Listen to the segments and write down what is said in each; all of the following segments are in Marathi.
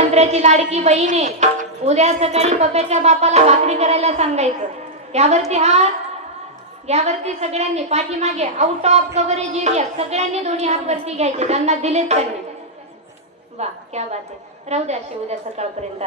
मुख्यमंत्र्याची लाडकी बहीण आहे. उद्या सकाळी पप्याच्या बापाला भाकरी करायला सांगायचं. यावरती हात यावरती सगळ्यांनी पाठीमागे आउट ऑफ कव्हरेज एरिया सगळ्यांनी दोन्ही हात वरती घ्यायचे त्यांना दिलेत त्यांनी. वा क्या बात आहे. राहू द्या असे उद्या सकाळपर्यंत.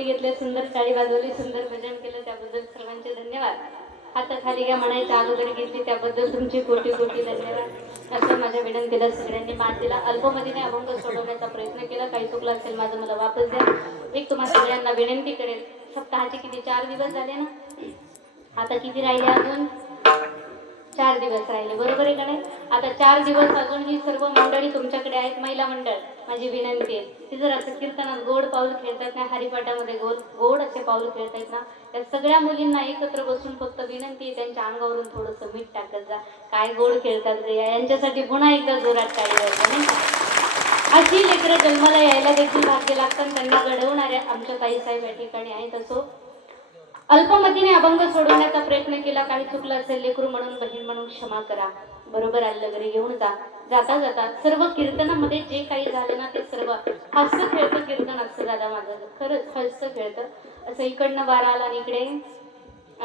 हात घेतले सुंदर टाळी वाजवली सुंदर भजन केलं त्याबद्दल सर्वांचे धन्यवाद. आता खाली घ्या म्हणायच्या अगोदर घेतली त्याबद्दल तुमची कोटी कोटी धन्यवाद. असं माझ्या विनंतीला सगळ्यांनी मान दिला. अल्पमधीने अभंग सोडवण्याचा प्रयत्न केला. काही चुकलं असेल माझं मला वापस द्या. एक तुम्हाला सगळ्यांना विनंती करेल सप्ताहाचे किती चार दिवस झाले ना? आता किती राहिले अजून? चार दिवस राहिले. बरोबर आहे का नाही? आता चार दिवस अजून ही सर्व मंडळी तुमच्याकडे आहेत महिला मंडळ. माझी विनंती आहे ती जर असं कीर्तनात गोड पाऊल खेळतात ना हरिपाठामध्ये गोड गोड असे पाऊल खेळतायत ना त्या सगळ्या मुलींना एकत्र बसून फक्त विनंती आहे त्यांच्या अंगावरून थोडंसं मीठ टाकत जा. काय गोड खेळतात रे यांच्यासाठी पुन्हा एकदा जोरात काढली वाजवा नाही का? अशी लेकरं जन्माला यायला देखील भाग्य लागतात त्यांना घडवणाऱ्या आमच्या ताईसाहेब या ठिकाणी आहेत असो अल्पमतीने अभंग सोडवण्याचा प्रयत्न केला. काही चुकलं असेल लेकरू म्हणून बहीण म्हणून क्षमा करा. बरोबर आलं घरी घेऊन जा. जाता जाता सर्व कीर्तनामध्ये जे काही झालं ना ते सर्व हस्त खेळतं कीर्तन असतं दादा माझं. खरंच हस्त खेळतं. असं इकडनं वारा आला आणि इकडे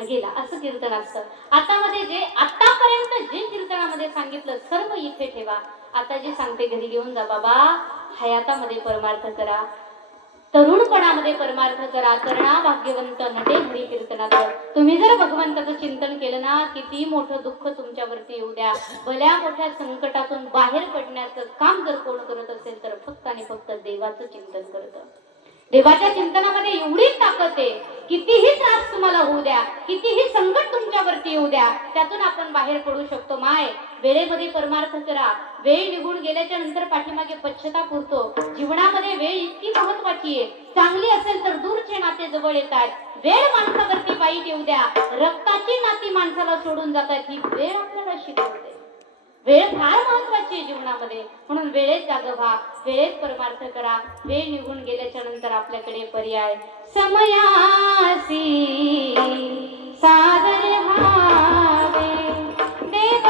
गेला. असं कीर्तन असतं. आता मध्ये जे आतापर्यंत जे कीर्तनामध्ये सांगितलं सर्व इथे ठेवा. आता जे सांगते घरी घेऊन जा बाबा. हयातामध्ये परमार्थ करा. तरुणपणामध्ये परमार्थ करा? करणा भाग्यवंत नटे हरी कीर्तनाचं तुम्ही जर भगवंताचं चिंतन केलं ना किती मोठं दुःख तुमच्यावरती येऊ द्या. भल्या मोठ्या संकटातून बाहेर पडण्याचं काम जर कोण करत असेल तर फक्त आणि फक्त देवाचं चिंतन करतं. देवाच्या चिंतनामध्ये एवढी ताकद आहे. कितीही त्रास तुम्हाला कितीही संकट तुमच्यावरती येऊ द्या त्यातून आपण बाहेर पडू शकतो. माय वेळेमध्ये परमार्थ करा. वेळ निघून गेल्याच्यानंतर पाठीमागे पश्चता उरतो जीवनामध्ये वेळ इतकी महत्वाची आहे. चांगली असेल तर दूरचे नाते जवळ येतात. वेळ माणसावरती वाईट येऊ द्या. रक्ताची नाती माणसाला सोडून जातात. ही वेळ आपल्याला शिकवते. वेळ फार महत्वाची आहे जीवनामध्ये. म्हणून वेळेत जाग व्हा वेळेत परमार्थ करा वेळ निघून गेल्याच्यानंतर आपल्याकडे पर्याय समयासी. सादर व्हावे देव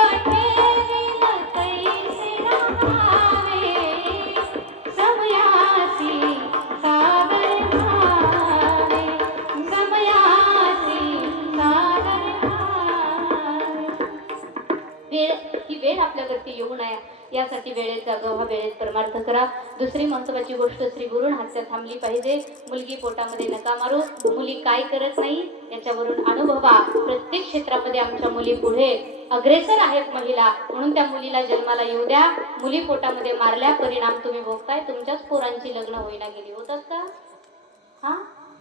जागं हा वेळेत परमार्थ करा. दुसरी महत्वाची गोष्ट श्री गुरुण हत्या थांबली पाहिजे. मुलगी पोटामध्ये नका मारू. मुली काय करत नाही याच्यावरून अनुभवा प्रत्येक क्षेत्रामध्ये आमच्या मुली पुढे. अग्रेसर आहेत महिला. म्हणून त्या मुलीला जन्माला येऊ द्या. मुली पोटामध्ये मारल्या परिणाम तुम्ही भोगताय. तुमच्याच पोरांची लग्न होईना गेली. होतात का हा?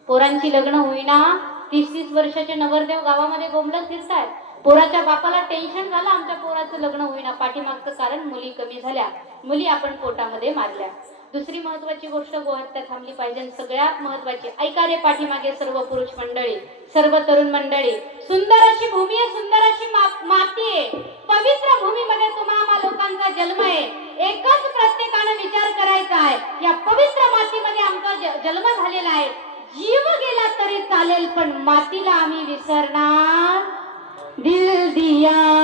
पोरांची लग्न होईना. तीस तीस वर्षाचे नवरदेव गावामध्ये बोंबलत फिरतायत. पोराच्या बापाला टेन्शन झालं आमच्या पोराचं लग्न होईना. पाठीमागचं कारण मुली कमी झाल्या. मुली आपण पोटामध्ये मारल्या. दुसरी महत्वाची गोष्ट गोहत्या थांबली पाहिजे. सगळ्यात महत्वाची ऐका रे पाठीमागे सर्व पुरुष मंडळी सर्व तरुण मंडळी. सुंदर अशी भूमी आहे सुंदर अशी मा- माती आहे. पवित्र भूमीमध्ये तुम्हा आम्हा लोकांचा जन्म आहे. एकच प्रत्येकानं विचार करायचा आहे. या पवित्र मातीमध्ये आमचा ज- जन्म झालेला आहे. जीव गेला तरी चालेल पण मातीला आम्ही विसरणार दिल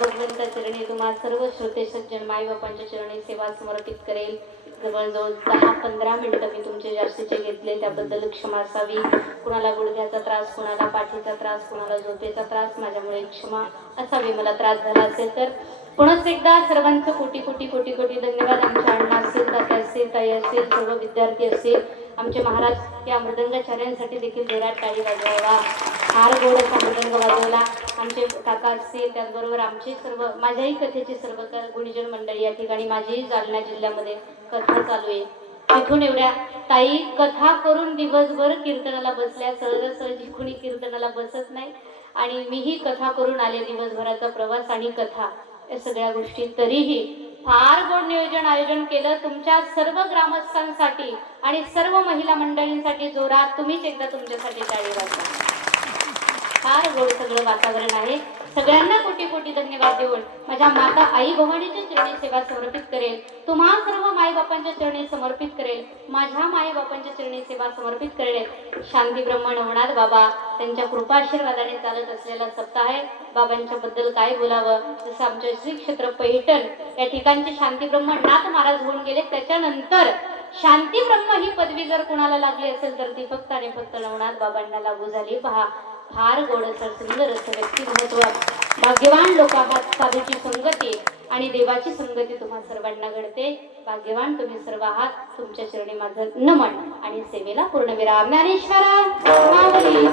भगवंता चरणी तुम्हा सर्व श्रोते सज्जन माई बापांच्या चरणी सेवा समर्पित करेल. जवळजवळ दहा पंधरा मिनिटं मी तुमचे जास्तीचे घेतले. त्याबद्दल क्षमा असावी. कुणाला गुडघ्याचा त्रास कुणाला पाठीचा त्रास कुणाला झोपेचा त्रास माझ्यामुळे क्षमा असावी. मला त्रास झाला असेल तर पुनच एकदा सर्वांचं कोटी कोटी कोटी कोटी धन्यवाद. आमच्या अण्णा असेल तात्या असेल ताई असेल सर्व विद्यार्थी असेल. आमचे महाराज या मृदंगाचार्यांसाठी देखील जोरात टाळी वाजवावा. फार गोड असा मृदंग आमचे काका असतील त्याचबरोबर आमचे सर्व माझ्याही कथेची सर्व गुणीजन मंडळी या ठिकाणी माझीही जालना जिल्ह्यामध्ये कथा चालू आहे. तिथून एवढ्या ताई कथा करून दिवसभर कीर्तनाला बसल्या सहजासहजी कुणी कीर्तनाला बसत नाही. आणि मीही कथा करून आले दिवसभराचा प्रवास आणि कथा. या सगळ्या गोष्टी. तरीही फार गोड नियोजन आयोजन केलं तुमच्या सर्व ग्रामस्थांसाठी आणि सर्व महिला मंडळींसाठी जोरात. तुम्हीच एकदा तुमच्यासाठी टाळी वाजवा. फार गोड सगळं वातावरण आहे? सगळ्यांना कोटी कोटी धन्यवाद देऊन माझ्या माता आई भवानीच्या चरणी सेवा समर्पित करेल. तुम्हा सर्व माईबापांच्या चरणी समर्पित करेल. माझ्या माईबापांच्या चरणी सेवा समर्पित करेल. शांती ब्रह्मण होणार बाबा. त्यांच्या कृपाशीर्वादाने चालत असलेला सप्ताह आहे. बाबांच्या बद्दल काय बोलावं? जसं आमच्या श्री क्षेत्र पैठण या ठिकाणचे शांती ब्रह्म नाथ महाराज होऊन गेले त्याच्यानंतर शांती ब्रह्म ही पदवी जर कुणाला लागली असेल तर ती फक्त आणि फक्त नवनाथ बाबांना लागू झाली. पहा फार गोड गोडसर सुंदर असं व्यक्तिमत्व. भाग्यवान लोक आहात साधूची संगती आणि देवाची संगती तुम्हा सर्वांना घडते. भाग्यवान तुम्ही सर्व आहात तुमच्या शरणी माझं नमन आणि सेवेला पूर्णविराम ज्ञानेश्वरा माऊली